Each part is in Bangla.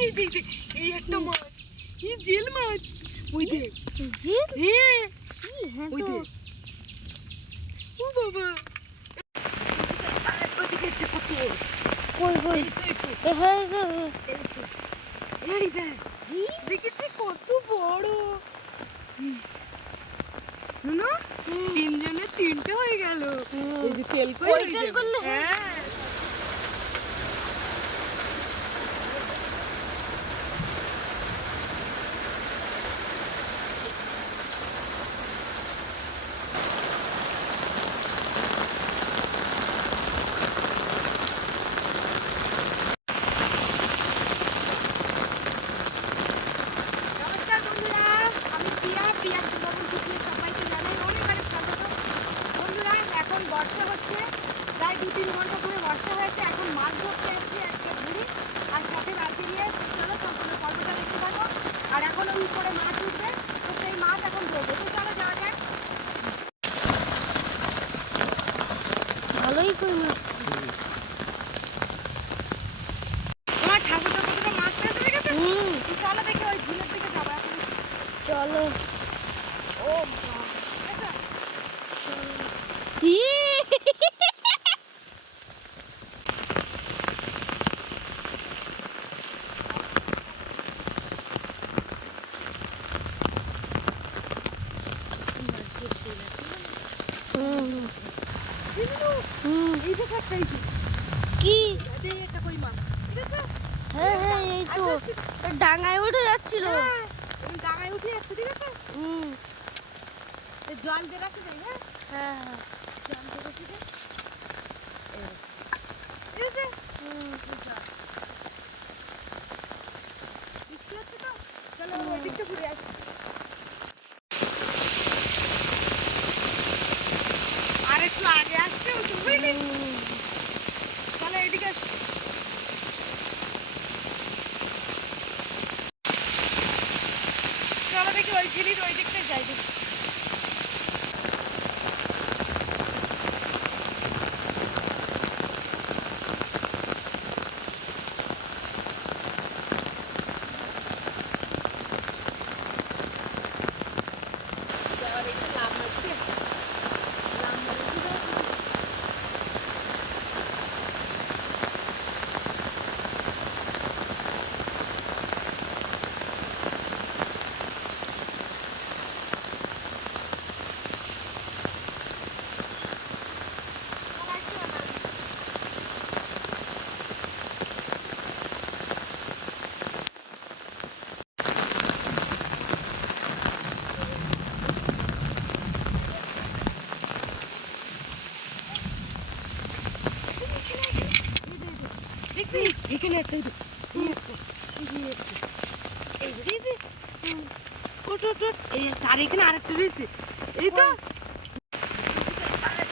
এই একটা মাছ, এই জেল মাছ, ওই দেখ জেল। হ্যাঁ ওই তো দেখ, ও বাবা ওইদিকে একটা কত কই কই এই দেখ দেখেছি কত বড়। শুনো তিনজনে তিনটে হয়ে গেল। এই যে তেল কই ওই তেল করলে হ্যাঁ বর্ষা হচ্ছে, প্রায় 2-3 ঘন্টা ধরে বর্ষা হয়েছে। এখন মাছ ধরতে যাচ্ছি একটা ঘুরি আর সাথে বালতি নিয়ে। চলো সম্পূর্ণ পর্বটা দেখতে পাবো। আর এখন ওই উপরে মাছ উঠবে, তো সেই মাছ এখন ধরবো। তো চলো যাওয়া যাক। ভালোই কই মাছ। তোমার ঠাকুরটা কতটা মাছ পেয়েছে দেখেছো? চলো দেখি ওই ঝিলের দিকে যাবো এখন। চলো ও এসো এই দেখো একটা এই যে কি এই একটা কই মাছ ঠিক আছে। হ্যাঁ হ্যাঁ এই তো ডাঙায় উঠে যাচ্ছিল। হ্যাঁ ওই ডাঙায় উঠে যাচ্ছে ঠিক আছে। জল দিয়ে রাখতে যাই। হ্যাঁ হ্যাঁ জল দিয়ে রাখতে যাই ঠিক আছে। বৃষ্টি হচ্ছে তো, চলো ওই দিকটা ঘুরে আসি। আর একটু আগে আসছে ও তো বুঝলি। চলো এইদিকে আসো। চলো দেখি ওই ঝিলির ওই দিকটাই যাই দেখি। দেখবি এখানে একটা আর এখানে আরেকটা রয়েছে। এই তো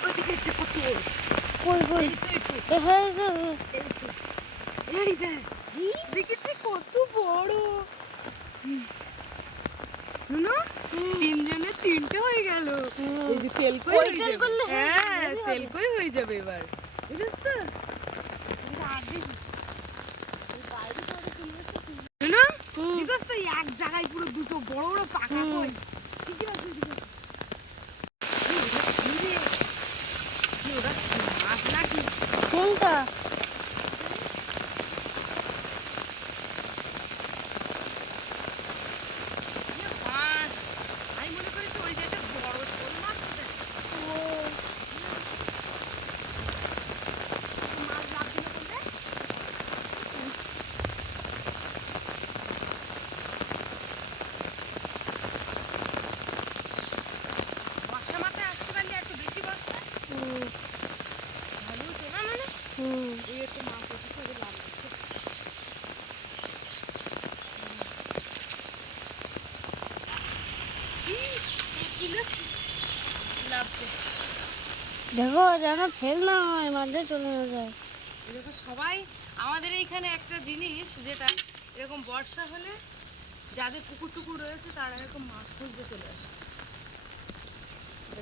ওইদিকে একটা কত কই কই এই দেখ দেখেছি কত বড়। শুনো তিনজনে তিনটে হয়ে গেল। এই যে তেল কই ওই তেল করলে হ্যাঁ তেল কই হয়ে যাবে এবার বুঝছ তো। শুনো বুঝছ তো এক জায়গায় পুরো দুটো বড় বড় পাকা কই ঠিকই আছে। ওটা মাছ নাকি কোনটা? মাছ আমি মনে করেছি ওই যে একটা বড় শোল মাছ আছে। মাছ লাভ দিল বলতে বর্ষা মাথায় আসতে পারলে একটু বেশি বর্ষা ভালো হতো না মানে এই একটা মাছ হচ্ছে লাভ দিচ্ছে। দেখো যেন ফেল না হয়, মাঝে চলে না যায়। দেখো সবাই আমাদের এইখানে একটা জিনিস যেটা এরকম বর্ষা হলে যাদের পুকুর টুকুর রয়েছে তারা এরকম মাছ খুঁজতে চলে আসে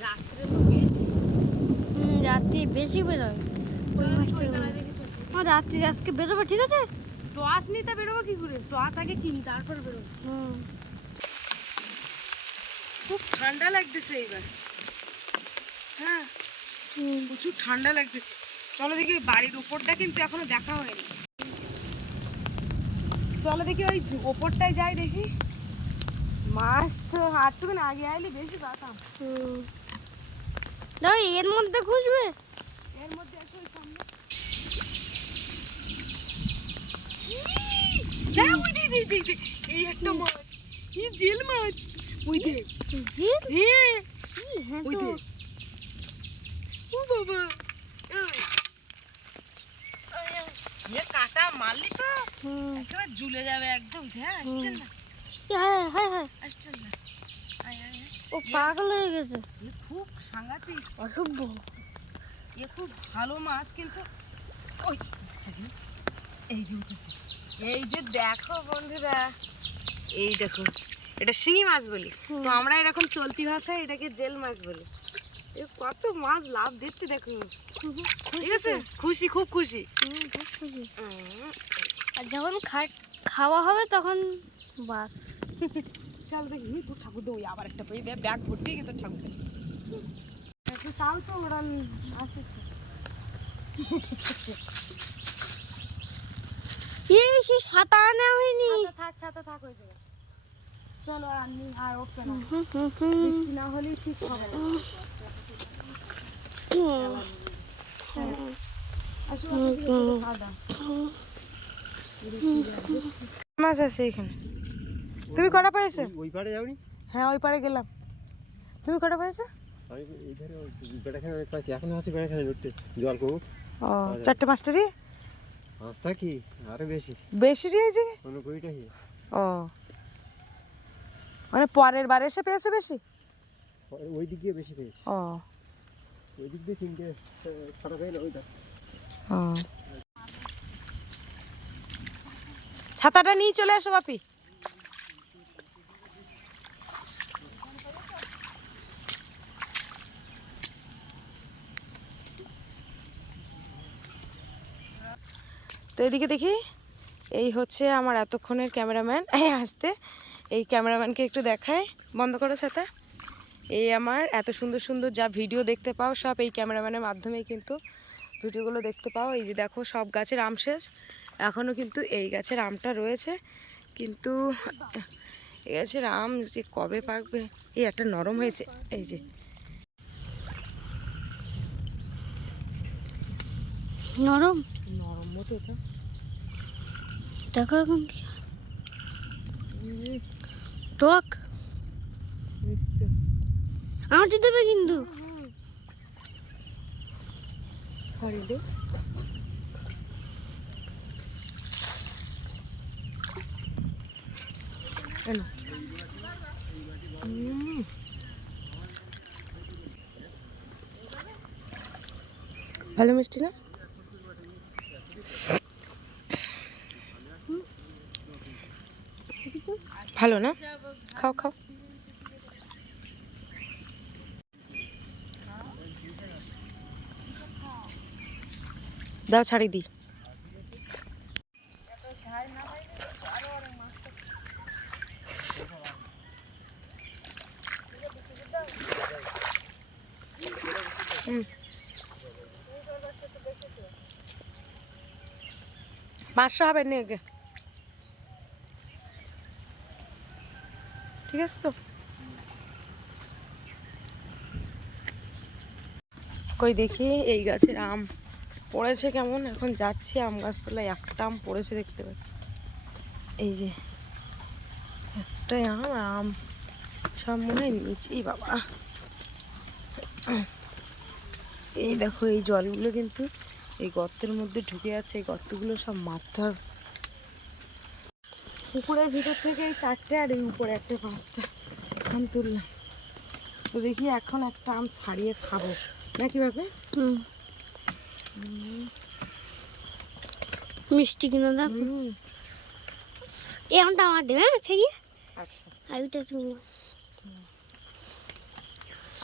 রাত্রে তো বেশি। রাত্রি বেশি বেরোয়। রাত্রি আজকে বেরোবে ঠিক আছে। টস নিতে বেরোবো কি করে? টস আগে কিনি তারপর বেরোবো। খুব ঠান্ডা লাগতেছে এইবার। হ্যাঁ প্রচুর ঠান্ডা লাগতেছে। চলো দেখি বাড়ির উপরটা কিন্তু এখনো দেখা হয়নি। চলো দেখি ওই ওপরটায় যাই দেখি। মাছ তো আটটুকু না আগে আইলে বেশি পাতাম। এর মধ্যে খুঁজবে, এর মধ্যে এসে ওই সামনে এই একটা মাছ, এই জেল মাছ। ওই দেখ জিল। হ্যাঁ ওই দেখ। ও বাবা ये काटा मारली तो একেবারে ঝুলে যাবে একদম। হ্যাঁ আসছেন না, আসছেন না। ও পাগল হয়ে গেছে, এ খুব সাংঘাতিক অসভ্য। এ খুব ভালো মাছ কিন্তু। ওই এই যে উঠেছে, এই যে দেখো বন্ধুরা, এই দেখো এটা শিঙি মাছ বলি, তো আমরা এরকম চলতি ভাষায় এটাকে জেল মাছ বলি। এ কত মাছ লাভ দিচ্ছে দেখো, ঠিক আছে? খুশি, খুব খুশি। খুব খুশি। আর যখন খাওয়া হবে তখন বাস। চল দেখি তোর ঠাকুর দে, ওই আবার একটা ব্যাগ ভর্তি কিন্তু ঠাকুর দে। তাও তো ওরা আসে। এই সেই ছাতা আনা হয়নি। ছাতা থাক হয়ে যাবে। চলো আর ওঠবে না, বৃষ্টি না হলেই ঠিক হবে। মাছ আছে এখানে। তুমি কটা পেয়েছো? ওই পাড়ে যাওনি? হ্যাঁ ওই পাড়ে গেলাম। তুমি কটা পেয়েছো? আমি এই ধারে বেড়াখানে পাইছি, এখন আছে বেড়াখানে উঠতে জল করবো। ও 4টে 5টারই? পাঁচটা কি আরো বেশি, বেশি দিয়েছে। 15-20টা। ও মানে পরের বার এসে পেয়েছো বেশি? ওই দিক দিয়ে বেশি পেয়েছি। ও ওই দিক দিয়ে 3-6টা পেয়ে ওই দেখ। ও ছাতাটা নিয়ে চলে এসো বাপি। তো এদিকে দেখি, এই হচ্ছে আমার এতক্ষণের ক্যামেরাম্যান। আসতে এই ক্যামেরাম্যানকে একটু দেখায়, বন্ধ করো ছাতা। এই আমার এত সুন্দর সুন্দর যা ভিডিও দেখতে পাও সব এই ক্যামেরাম্যানের মাধ্যমেই কিন্তু ভিডিওগুলো দেখতে পাও। এই যে দেখো সব গাছের আম শেষ, এখনও কিন্তু এই গাছের আমটা রয়েছে, কিন্তু এই গাছের আম যে কবে পাকবে। এই একটা নরম হয়েছে, এই যে নরম নরম মতো এটা। দেখো এখন কি টক। আমারটি দেবে কিন্তু। ভালো মিষ্টি না? ভালো না? খাও খাও। দাও ছাড়ি দি। পাঁচশো হবে নেগে, ঠিক আছে তো? কই দেখি এই গাছের আম পড়েছে কেমন। এখন যাচ্ছি আম গাছতলায়, একটা আম পড়েছে দেখতে পাচ্ছি। এই যে একটাই আম, আম সব মনে হয় নিচেই বাবা। এই দেখো এই জলগুলো কিন্তু এই গর্তের মধ্যে ঢুকে আছে, এই গর্তগুলো সব মারতে হবে। পুকুরের ভিতর থেকে এই 4টে আর এই উপরে একটা 5টা আম তুললাম। তো দেখি এখন একটা আম ছাড়িয়ে খাবো নাকি ভাবে। মিষ্টি কিনে দেখো। এই আমটা আমার দেবে না ছাড়িয়ে? আচ্ছা আর ওইটা তুমি নাও।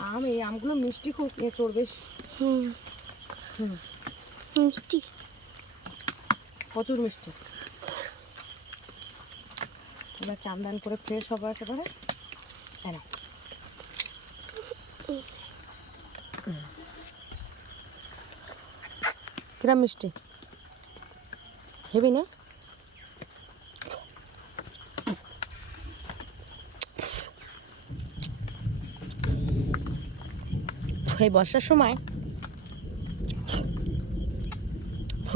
আম, এই আমগুলো মিষ্টি খুব, চোর বেশি। মিষ্টি প্রচুর মিষ্টি। এবার চান দান করে ফ্রেশ হবো একেবারে, তাই না? কিরম মিষ্টি, হেবি না? এই বর্ষার সময়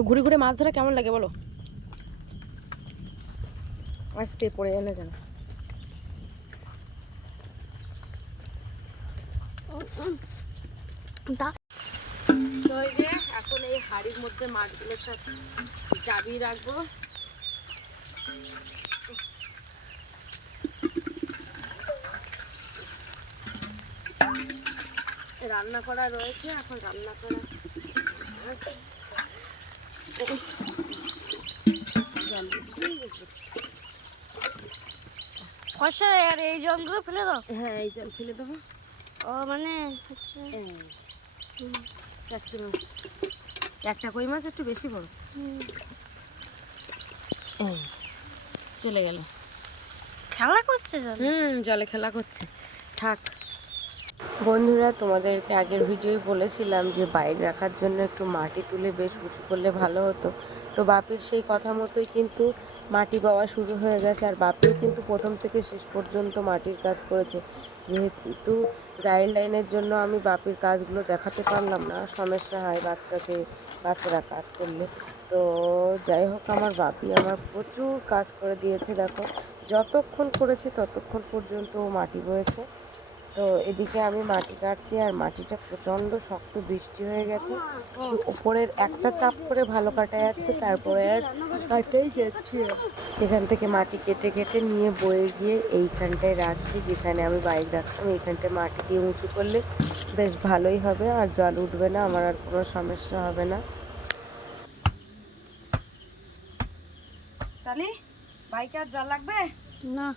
ঘুরে ঘুরে মাছ ধরা কেমন লাগে বলো? আসতে পড়ে এনে যেন। তো এই যে এখন এই হাড়ির মধ্যে মাছগুলো সব চাবিয়ে রাখবো। রান্না করা রয়েছে, এখন রান্না করা ফসা আর এই জলগুলো ফেলে দাও। হ্যাঁ এই জল ফেলে দেবো। ও মানে হচ্ছে চারটে মাছ, একটা কই মাছ একটু বেশি বড়। চলে গেল, খেলা করছে জল। জলে খেলা করছে, থাক। বন্ধুরা, তোমাদেরকে আগের ভিডিওই বলেছিলাম যে বাইক রাখার জন্য একটু মাটি তুলে বেশ উঁচু করলে ভালো হতো। তো বাপির সেই কথা মতোই কিন্তু মাটি পাওয়া শুরু হয়ে গেছে, আর বাপিও কিন্তু প্রথম থেকে শেষ পর্যন্ত মাটির কাজ করেছে। যেহেতু গাইডলাইনের জন্য আমি বাপির কাজগুলো দেখাতে পারলাম না, সমস্যা হয় বাচ্চারা কাজ করলে। তো যাই হোক, আমার বাপি আমার প্রচুর কাজ করে দিয়েছে। দেখো, যতক্ষণ করেছি ততক্ষণ পর্যন্ত ও মাটি বয়েছে। তো এদিকে আমি মাটি কাটছি, আর মাটিটা প্রচণ্ড শক্ত, বৃষ্টি হয়ে গেছে। উপরের একটা চাপ করে ভালো কাটা যাচ্ছে, তারপরে আর কাটাই যাচ্ছে। এখান থেকে মাটি কেটে কেটে নিয়ে বয়ে গিয়ে এইখানটায় রাখছি, যেখানে আমি বাইক রাখতাম। এইখানটায় মাটি দিয়ে উঁচু করলে বেশ ভালোই হবে, আর জল উঠবে না, আমার আর কোনো সমস্যা হবে না। তাহলে বাইকে আর জল লাগবে না।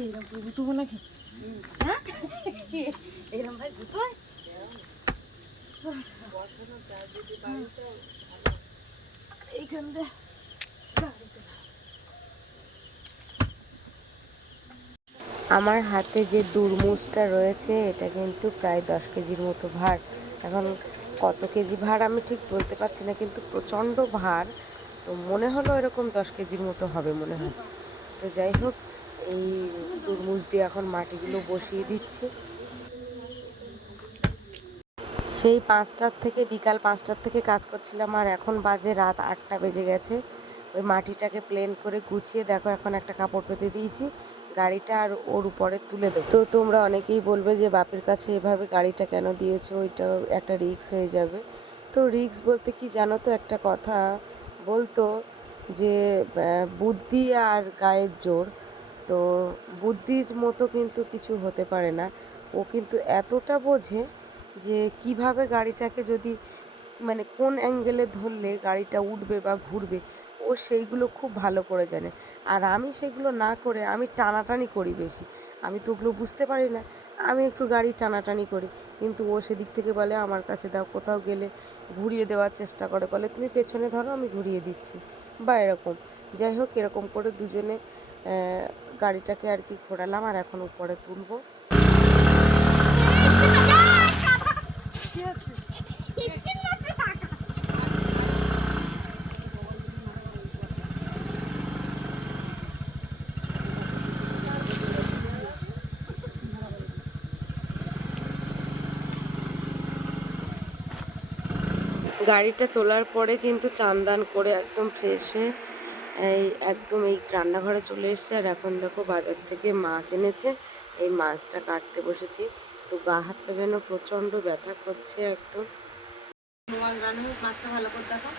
এরকম গুতুবো নাকি? হ্যাঁ, এরকম ভাই গুতোয়? এইখান দিয়ে আমার হাতে যে দুরমুজটা রয়েছে, এটা কিন্তু প্রায় 10 কেজির মতো ভার। এখন কত কেজি ভার আমি ঠিক বলতে পারছি না, কিন্তু প্রচণ্ড ভার। তো মনে হলো এরকম 10 কেজির মতো হবে মনে হয়। তো যাই হোক, এই তরমুজ দিয়ে এখন মাটিগুলো বসিয়ে দিচ্ছি। সেই 5টার থেকে, বিকাল 5টার থেকে কাজ করছিলাম, আর এখন বাজে রাত 8টা বেজে গেছে। ওই মাটিটাকে প্লেন করে গুছিয়ে দেখো এখন একটা কাপড় পেতে দিয়েছি, গাড়িটা আর ওর উপরে তুলে দেবো। তো তোমরা অনেকেই বলবে যে বাপের কাছে এভাবে গাড়িটা কেন দিয়েছো, ওইটা একটা রিস্ক হয়ে যাবে। তো রিস্ক বলতে কি জানো তো, একটা কথা বলতো যে বুদ্ধি আর গায়ের জোর। তো বুদ্ধির মতো কিন্তু কিছু হতে পারে না। ও কিন্তু এতটা বোঝে যে কিভাবে গাড়িটাকে যদি, মানে কোন অ্যাঙ্গেলে ধরলে গাড়িটা উঠবে বা ঘুরবে, ও সেইগুলো খুব ভালো করে জানে। আর আমি সেগুলো না করে আমি টানাটানি করি বেশি। আমি তো ওগুলো বুঝতে পারি না, আমি একটু গাড়ি টানাটানি করি। কিন্তু ও সেদিক থেকে বলে আমার কাছে দাও, কোথাও গেলে ঘুরিয়ে দেওয়ার চেষ্টা করে, বলে তুমি পেছনে ধরো আমি ঘুরিয়ে দিচ্ছি, বা এরকম। যাই হোক, এরকম করে দুজনে গাড়িটাকে আর কি ঘোরালাম, আর এখন উপরে তুলবো। গাড়িটা তোলার পরে কিন্তু চান দান করে একদম ফ্রেশ হয়ে একদম এই রান্নাঘরে চলে এসেছে। আর এখন দেখো বাজার থেকে মাছ এনেছে, এই মাছটা কাটতে বসেছি। তো গা হাতটা যেন প্রচণ্ড ব্যথা করছে একদম। মাছটা ভালো করে দেখো,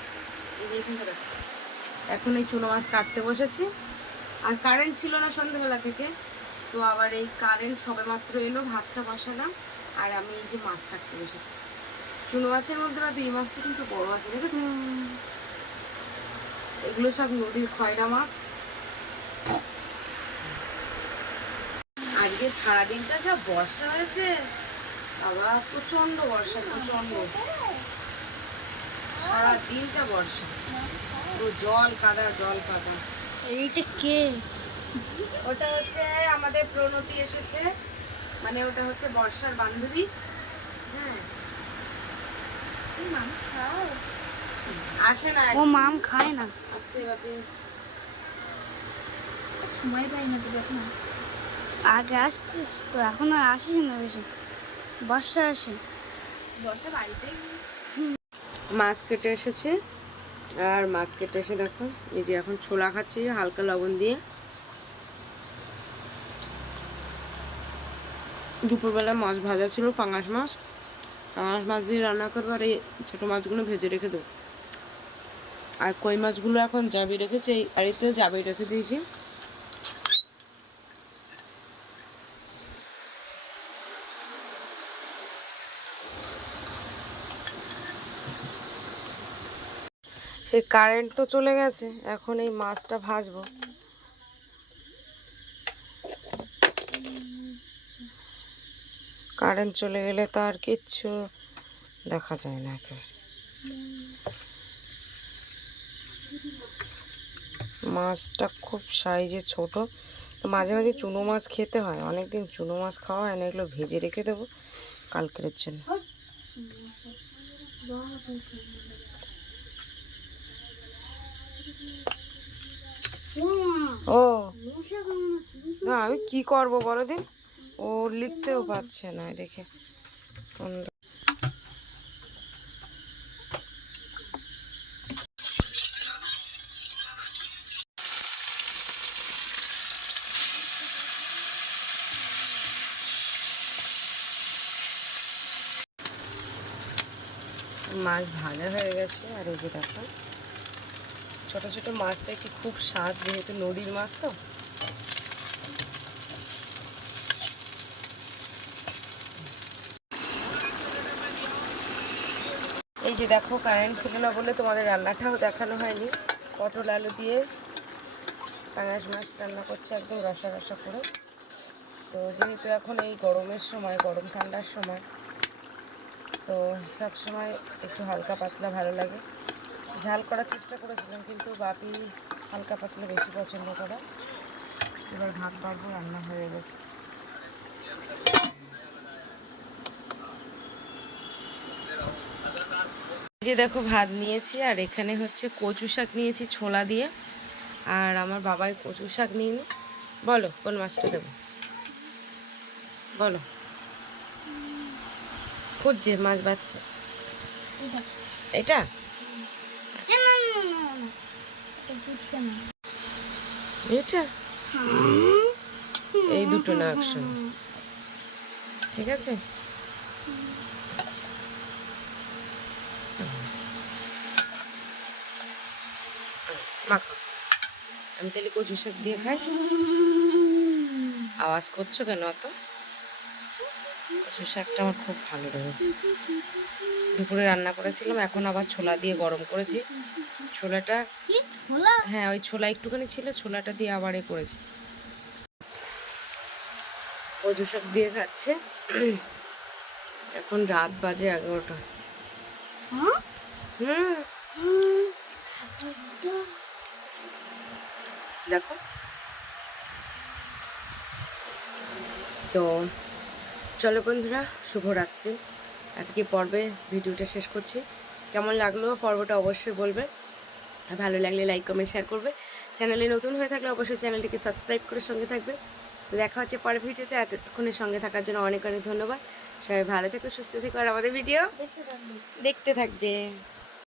এই যে এখানটা দেখো, এখন এই চুনো মাছ কাটতে বসেছি। আর কারেন্ট ছিল না সন্ধ্যাবেলা থেকে, তো আবার এই কারেন্ট সবেমাত্র এলো, ভাতটা বসালাম আর আমি এই যে মাছ কাটতে বসেছি। চুনো মাছের মধ্যে বা এই মাছটা কিন্তু বড় আছে, দেখেছো? এগুলো সব নদীর খয়রা মাছ। আজকে সারাদিনটা যা বর্ষা হয়েছে বাবা, প্রচন্ড বর্ষা, প্রচন্ড। সারা দিনটা বর্ষা, পুরো জল কাদা, জল কাদা। এইটা কে? ওটা হচ্ছে আমাদের প্রণতি এসেছে, মানে ওটা হচ্ছে বর্ষার বান্ধবী। হ্যাঁ, আসে না, ও মাম খায় না, আসতে বাপি। সময় পাই না তো। এখন আগে আসছিস তো, এখন আর আসিস না বেশি, বর্ষা আসে। বর্ষা বাড়িতেই। মাছ কেটে এসেছে, আর মাছ কেটে এসে দেখো এই যে এখন ছোলা খাচ্ছি হালকা লবণ দিয়ে। দুপুরবেলা মাছ ভাজা ছিল, পাঙাশ মাছ। পাঙাশ মাছ দিয়ে রান্না করবো, আর এই ছোটো মাছগুলো ভেজে রেখে দেবো। আর কই মাছগুলো এখন জাবি রেখেছি, এই বাড়িতে জাবি রেখে দিয়েছি। সে কারেন্ট তো চলে গেছে, এখন এই মাছটা ভাজবো। কারেন্ট চলে গেলে তো আর কিচ্ছু দেখা যায় না একেবারে। মাছটা খুব সাইজে ছোট, তো মাঝে মাঝে চুনো মাছ খেতে হয়। অনেকদিন চুনো মাছ খাওয়া হয় না, এগুলো ভেজে রেখে দেবো কালকের জন্য। ও না, আমি কি করবো বলো দিন, ও লিখতেও পারছে না দেখে। মাছ ভাজা হয়ে গেছে, আর এই যে দেখো ছোট ছোট মাছ দেখি খুব স্বাদ, যেহেতু নদীর মাছ তো। এই যে দেখো কারেন্ট ছিল না বলে তোমাদের রান্নাটাও দেখানো হয়নি। পটল আলু দিয়ে পাঙাশ মাছ রান্না করছে, একদম রসা রসা করে। তো যেহেতু এখন এই গরমের সময়, গরম ঠান্ডার সময়, তো সব সময় একটু হালকা পাতলা ভালো লাগে। ঝাল করার চেষ্টা করেছিলাম, কিন্তু বাপি হালকা পাতলা বেশি পছন্দ করে। এবার ভাত বাড়বো, রান্না হয়ে গেছে। এই যে দেখো ভাত নিয়েছি, আর এখানে হচ্ছে কচু শাক নিয়েছি ছোলা দিয়ে। আর আমার বাবাই কচু শাক নিয়ে নি। বলো কোন মাছটা দেবো, বলো। খুঁজছে মাছ বাচ্ছে, এটা এটা এই দুটো না একসঙ্গে, ঠিক আছে। মাখো, আমি তাহলে কচু শাক দিয়ে খাই। আওয়াজ করছো কেন অত? কচু শাকটা আমার খুব ভালো লেগেছে। দুপুরে রান্না করেছিলাম, এখন আবার ছোলা দিয়ে গরম করেছি। ছোলাটা হ্যাঁ, ওই ছোলা একটুখানি ছিল, ছোলাটা দিয়ে আবার এ করেছি। কচু শাক দিয়ে খাচ্ছে। এখন রাত বাজে 11টা। দেখো তো চলো বন্ধুরা, শুভরাত্রি। আজকে পর্বে ভিডিওটা শেষ করছি। কেমন লাগলো পর্বটা অবশ্যই বলবে, আর ভালো লাগলে লাইক কমেন্ট শেয়ার করবে। চ্যানেলে নতুন হয়ে থাকলে অবশ্যই চ্যানেলটিকে সাবস্ক্রাইব করে সঙ্গে থাকবে। তো দেখা হচ্ছে পরের ভিডিওতে। এতক্ষণের সঙ্গে থাকার জন্য অনেক অনেক ধন্যবাদ। সবাই ভালো থেকো, সুস্থ থেকো, আর আমাদের ভিডিও দেখতে থাকবে।